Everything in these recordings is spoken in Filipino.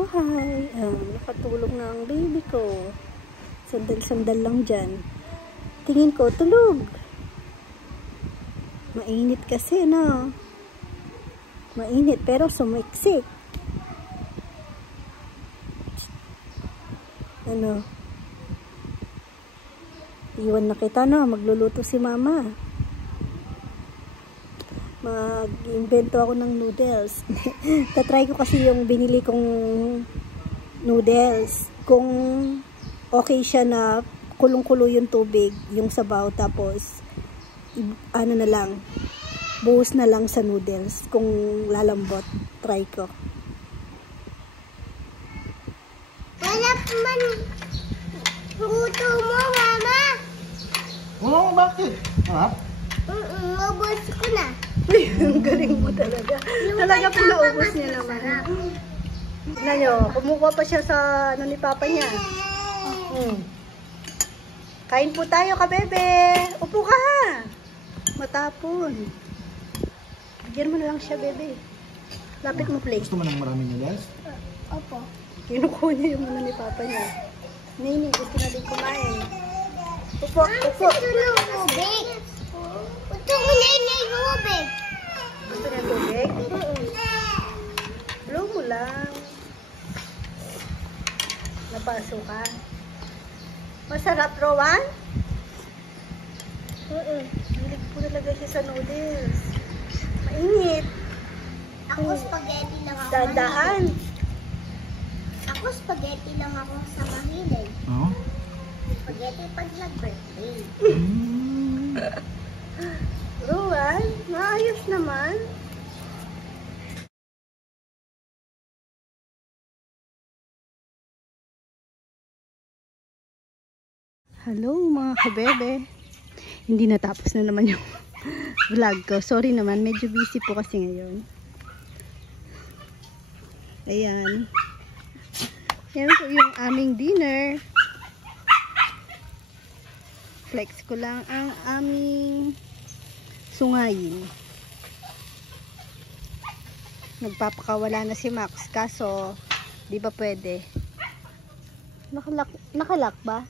buhay. Nakatulog na ang baby ko. Sandal-sandal lang dyan. Tingin ko, tulog. Mainit kasi, no? Mainit, pero sumiksik. Ano? Iwan na kita, no? Magluluto si mama. Mag-invento ako ng noodles. Tatry ko kasi yung binili kong noodles. Kung okay siya na kulong-kulo yung tubig, yung sabaw, tapos ano na lang, buhos na lang sa noodles. Kung lalambot, try ko. Wala man luto mo, mama. Oo, bakit? Harap? Mabos ko na. Uy, ang galing mo talaga. Talaga pinaubos niya naman. Tignan nyo, kumukuha pa siya sa ano ni papa niya. Kain po tayo, kabebe. Upo ka ha. Matapon. Bigyan mo na lang siya, bebe. Lapit mo plate. Gusto mo ng maraming noodles? Opo. Kinukuha niya yung ano ni papa niya. Nini, gusto na din kumain. Upo, upo. Gusto ng tubig. Gusto ko na yung tubig. Gusto niya tubig? Blow mo lang. Napasok ka. Masarap, Rowan? Hilig po talaga siya sa noodles. Mainit. Ako spaghetti lang ako. Dandahan. Ako spaghetti lang ako sa mahilig. Oo. Spaghetti pag nag-birthday. Rowan, maayos naman. Hello mga kabebe. Hindi natapos na naman yung vlog ko. Sorry naman, medyo busy po kasi ngayon. Ayan. Yan po yung aming dinner. Flex ko lang ang aming sungayin. Nagpapakawala na si Max, kaso di ba pwede? Nakalak ba?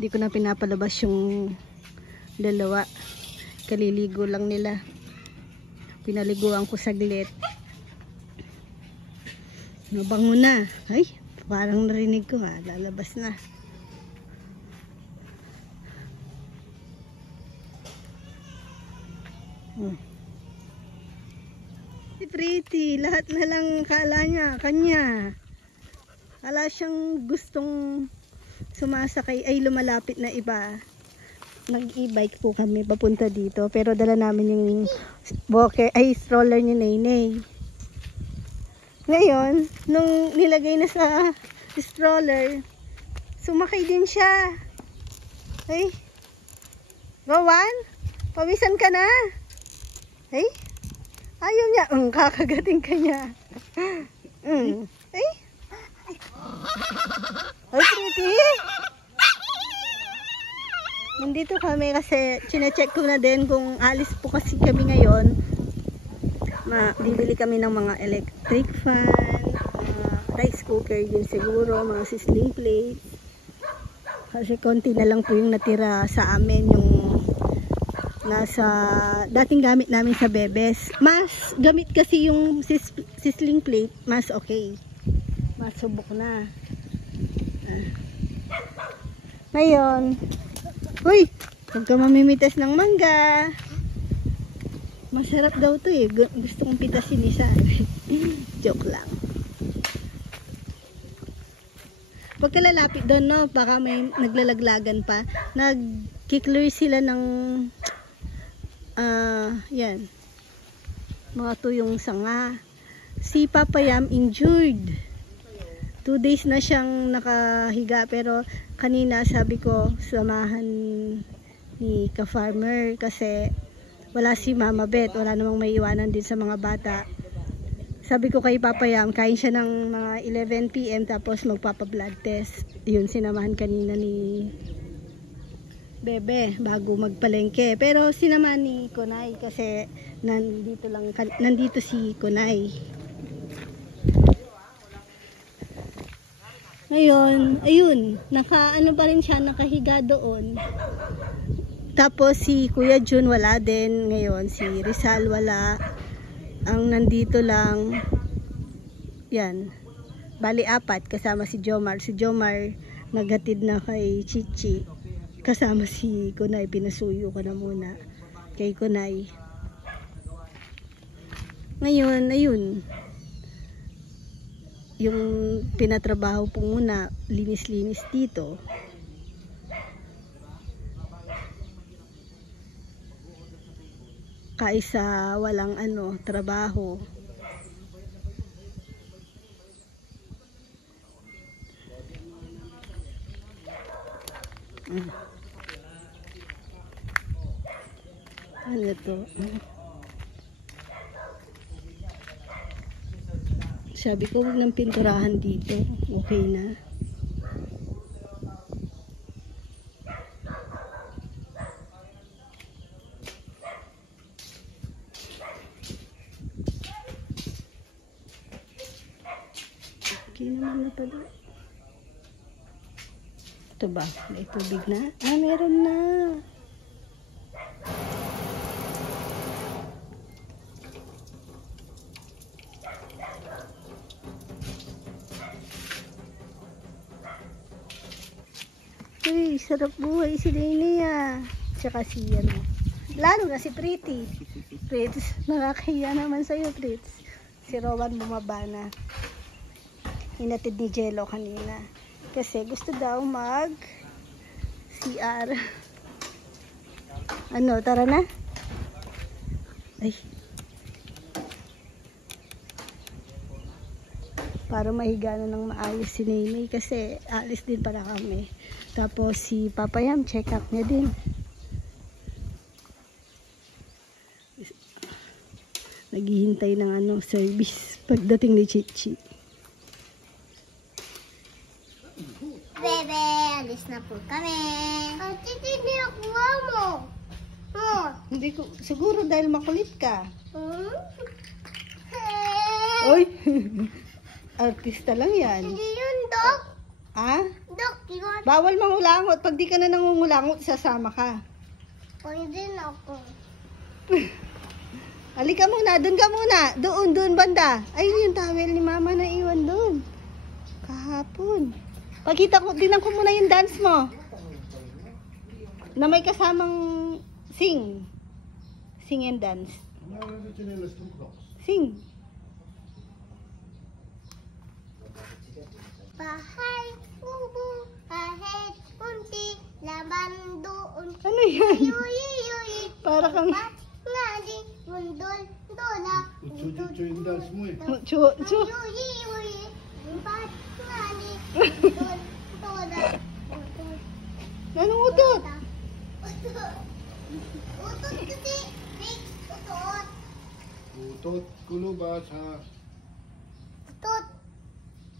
Di ko na pinapalabas yung dalawa. Kaliligo lang nila. Pinaliguan ko saglit. Nabango na. Ay, parang narinig ko ha. Lalabas na. Pretty. Lahat na lang kala niya. Kanya. Wala siyang gustong sumasakay. Ay, lumalapit na iba. Nag-e-bike po kami papunta dito. Pero dala namin yung walker, ay stroller ni Naynay. Ngayon, nung nilagay na sa stroller, sumakay din siya. Ay, Rowan, pawisan ka na. Ay, ayaw niya. Kakagating ka niya. Ay, ay, pretty. Nandito kami kasi chinecheck ko na din kung alis po kasi kami ngayon. Bibili kami ng mga electric fan, rice cooker din siguro, mga sizzling plates. Kasi konti na lang po yung natira sa amin, yung nasa dating gamit namin sa bebes. Mas gamit kasi yung sizzling plate, mas okay. Masubok na. Ngayon, uy, huwag ka mamimitas ng mangga. Masarap daw to eh. Gusto kong pitasin isa. Joke lang. Huwag ka lalapit doon, no? Baka may naglalaglagan pa. Nag-clear sila ng yan. Mga tuyong sanga. Si Papa Yam injured. 2 days na siyang nakahiga, pero kanina sabi ko samahan ni ka-farmer kasi wala si Mama Beth, wala namang may iwanan din sa mga bata. Sabi ko kay Papa Yam, kain siya ng mga 11 PM tapos magpapa-blood test. Yun, sinamahan kanina ni bebe bago magpalengke. Pero sinama ni Kunay kasi nandito si Kunay. Ngayon, ayun, ano pa rin siya, nakahiga doon. Tapos si Kuya Jun wala din ngayon, si Rizal wala. Ang nandito lang, yan, bali 4 kasama si Jomar. Si Jomar naghatid na kay Chichi. Kasama si Kunay, pinasuyo ko na muna kay Kunay. Ngayon, ayun, yung pinatrabaho po muna, linis-linis dito. Kaysa walang trabaho. Ano to? Sabi ko huwag ng pinturahan dito. Okay na. Okay naman na pala. Ito ba? May tubig na? Ah, meron na. Uy, sarap buhay si Nene ah. Tsaka si lalo na si Pretty. Fritz, nakakahiya naman sa'yo, Fritz. Si Rowan bumaba na. Hinatid ni Jello kanina. Kasi gusto daw mag CR. Ano, tara na? Ay. Para mahiga na ng maayos si Nene kasi alis din para kami. Tapos si Papa Yam, check up niya din. Naghihintay ng service pagdating ni Chichi. Bebe, alis na po kami. Chichi, hindi nakuha mo. Hindi ko, siguro dahil makulit ka. Hey. Oy, artista lang yan. Hindi yun, Dok. Ah? Dok, yun. Bawal mangulangot. Pag di ka na nangungulangot, sasama ka. Pwede na ako. Halika muna, doon ka muna. Doon banda. Ay, yung towel ni Mama na iwan doon. Kahapon. Pagkita ko, tinan ko muna yung dance mo. Na may kasamang sing. Sing and dance. Sing. Bahay, bubu, kahit kunti, laban doon. Ano yan? Yuyi. Para kang... Ngadi, mundol, dola. Chuchu yung dance mo eh. Yuyi. Ba't ngadi, mundol, dola. Anong utot? Utot kasi, big utot. Utot, kulo ba sa... Utot.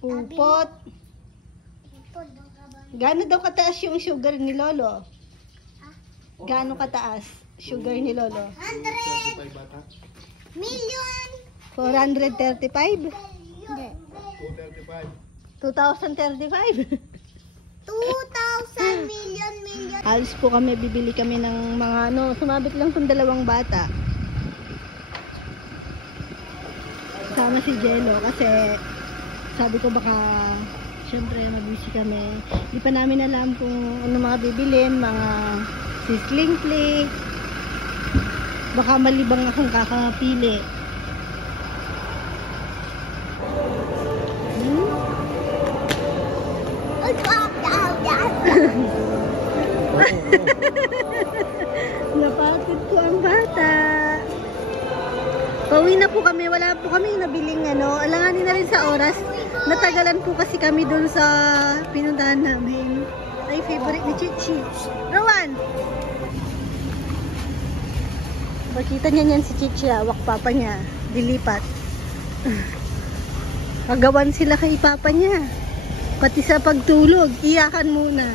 Upot. Utot daw ka ba? Gaano daw kataas yung sugar ni Lolo? Gaano kataas sugar ni Lolo? 100 bata? million. 435? Hindi. 235. 2035? 2,000 million. Halos po kami, bibili kami ng mga sumabit lang tong 2 bata. Sama si Jello kasi sabi ko baka syempre mabisi kami. Di pa namin alam kung ano mga bibilin, mga sizzling flake. Baka malibang akong kakapili. Napatid ko ang bata. Pauwi na po kami. Wala po kami nabiling alanganin na rin sa oras. Natagalan po kasi kami dun sa pinuntahan namin. Ay, favorite ni Chichi. Rowan! Makita niya niyan si Chichi, hawak papa niya. Dilipat. Pagawan sila kay papa niya. Pati sa pagtulog, iyakan muna.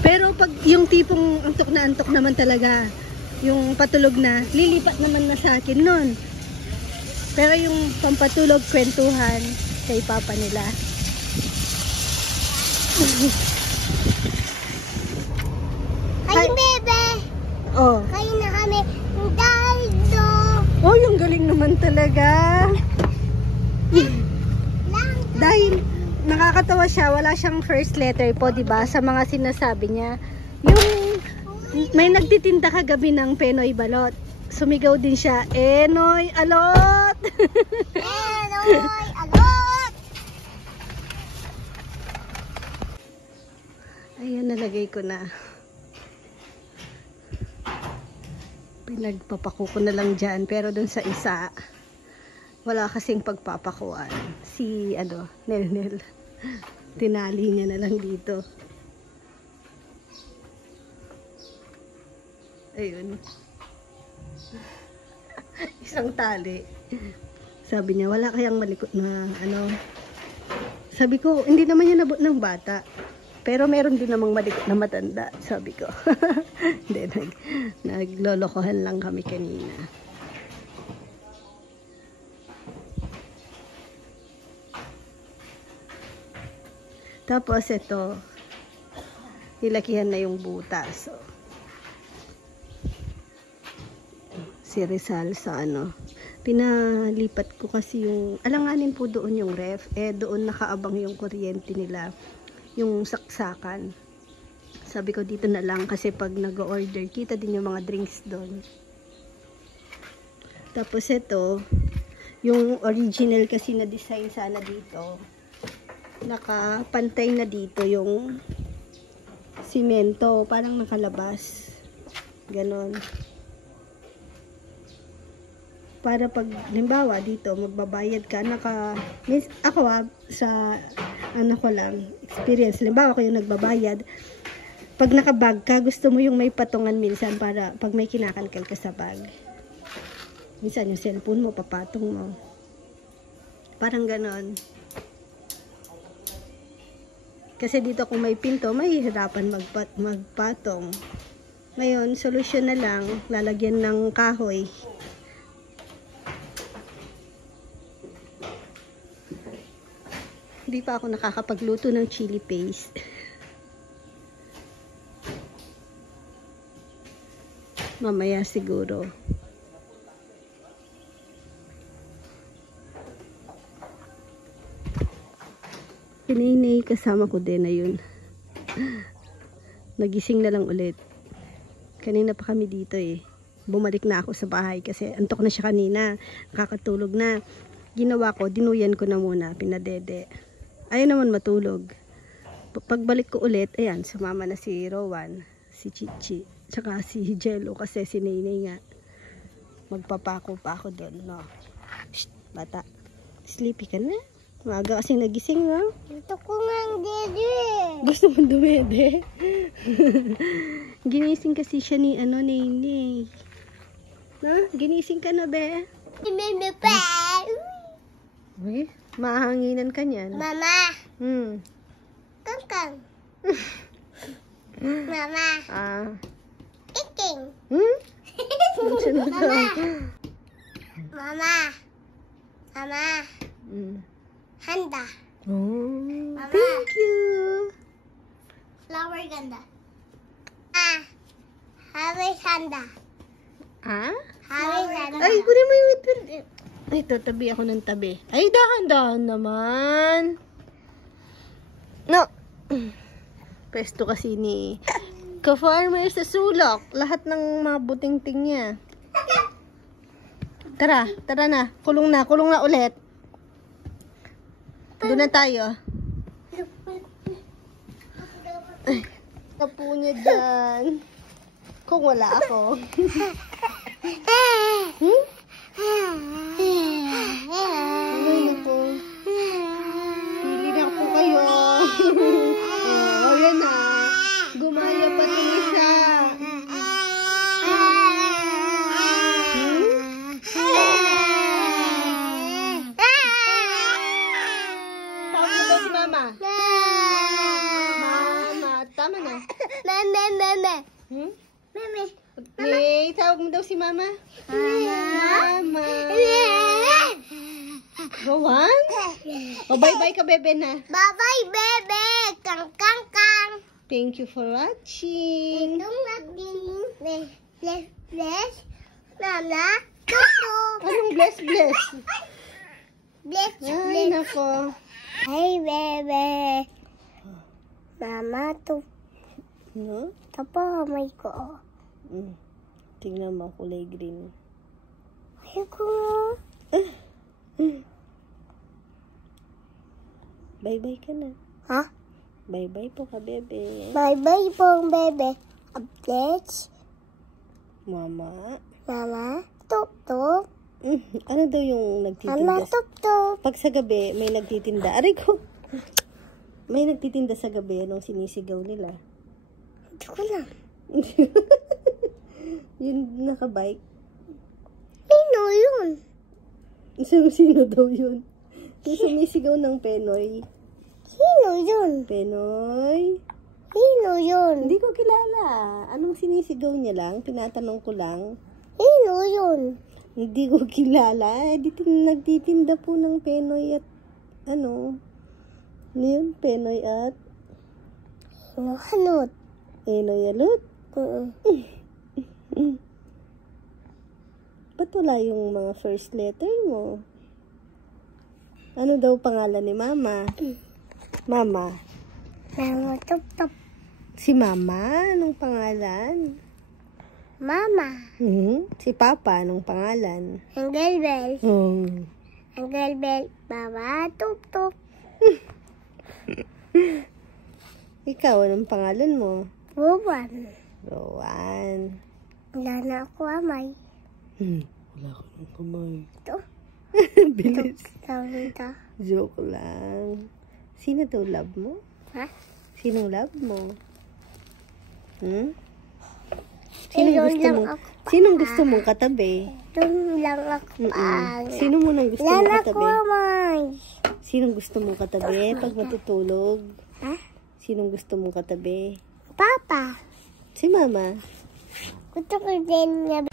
Pero pag yung tipong antok naman talaga, yung patulog na, lilipat naman na sa akin nun. Pero yung pampatulog, kwentuhan kay papa nila. Ay, bebe! Oh. Kain na kami. Dahil Oh, yung galing naman talaga. lang. Dahil nakakatawa siya, wala siyang first letter po, 'di ba? Sa mga sinasabi niya. Yung may nagtitinda kagabi ng Penoy balot. Sumigaw din siya, Enoy alot. Enoy, alot! Ayan, nalagay ko na. Pinagpapako ko na lang dyan. Pero dun sa isa, wala kasing pagpapakuan. Si, Nel. Tinali niya na lang dito. Ayun. Isang tali. Sabi niya, wala kayang malikot na, Sabi ko, hindi naman yan nabot ng bata. Pero meron din namang malikot na matanda, sabi ko. Hindi, naglolokohan lang kami kanina. Tapos ito, nilakihan na yung butas. So, si Rizal sa pinalipat ko kasi yung, alanganin po doon yung ref, doon nakaabang yung kuryente nila. Yung saksakan. Sabi ko dito na lang kasi pag nag-order, kita din yung mga drinks doon. Tapos ito, yung original kasi na design sana dito, nakapantay na dito yung simento, parang nakalabas. Ganon. Para pag, limbawa dito, magbabayad ka, ako sa ko lang, experience. Limbawa ko yung nagbabayad, pag nakabag ka, gusto mo yung may patungan minsan para pag may kinakalkal ka sa bag. Minsan yung cellphone mo, papatong mo. Parang ganon. Kasi dito kung may pinto, mahihirapan magpatong. Ngayon, solusyon na lang, lalagyan ng kahoy. Hindi pa ako nakakapagluto ng chili paste. Mamaya siguro. Pinay kasama ko din na yun. Nagising na lang ulit. Kanina pa kami dito Bumalik na ako sa bahay kasi antok na siya kanina. Nakakatulog na. Ginawa ko, dinuyan ko na muna, pinadede. Ayaw naman matulog. Pagbalik ko ulit, ayan, sumama na si Rowan, si Chichi, tsaka si Jello kasi si Nainay nga. Magpapako pa ako doon, no? Shh, bata. Sleepy ka na? Maaga kasi nagising, no? Gusto ko nga ang dede. Gusto mo dumede? Ginising kasi siya ni, Nainay. No? Ginising ka na, be? Bebe pa. Uy, mahanginan ka niyan. Mama. Hmm. Kangkang. Mama. Iking. Hmm? Sunod ka. Mama. Mama. Handa. Oh, Mama. thank you. Flower ganda. Harvest handa. Ah? Harvest handa. Ay, kunin mo yung wait. Ay, tatabi ako ng tabi. Ay, dahan-dahan naman. No. Pesto kasi ni ka-farmer sa sulok. Lahat ng mga buting-ting niya. Tara na. Kulong na ulit. Doon na tayo. Ay, kapo niya dyan. Kung wala ako. Hmm? Ay, naku. Pili na po kayo. Oh, yan na. Gumaya pa tuloy siya. Tawag mo daw si Mama. Mama, tama na. si Mama? Mama. Mama. Rowan? O, bye-bye ka, bebe na. Bye-bye, bebe. Kang, kang, kang. Thank you for watching. Itong naging bless. Mama. Tutup. Anong bless? Bless. Ay, nako. Hey, bebe. Mama, No? tapo kamay ko. Tingnan mo, kulay green. Ayoko. Bye-bye ka na. Ha? Bye-bye po ka, bebe. Bye-bye pong bebe. Bless. Mama. Mama. Tup. Ano daw yung Mama, nagtitinda? tup. Pag sa gabi, may nagtitinda. Aray ko. May nagtitinda sa gabi. Anong sinisigaw nila? Hindi ko lang. Yung nakabike. Sino yun? Sino daw yun? Yung sumisigaw ng Penoy. Sino yun? Penoy? Sino yun? Hindi ko kilala. Anong sinisigaw niya lang? Tinatanong ko lang. Sino yun? Hindi ko kilala. Nagtitinda po ng Penoy at ano yun? Penoy at Hanot. Penoy alot. Ba't wala yung mga first letter mo? Ano daw pangalan ni Mama? Mama. Mama, tup. Si Mama? Anong pangalan? Mama. Si Papa? Anong pangalan? Angel Bell. Angel Bell. Mama, tup. Ikaw, anong pangalan mo? Buwan. Rowan. Wala na ako amay. Wala ka ng kamay. Ito. Bilis. Tawin ka. Joke lang. Sino daw love mo? Ha? Sinong love mo? Ayun lang ako. Sinong gusto mong katabi? Doon lang ako pag. Sino mo nang gusto Wala mong na ako katabi? amay. Sinong gusto mong katabi pag matutulog? Ha? Sinong gusto mong katabi? Papa. Si Mama. Gusto ko din niya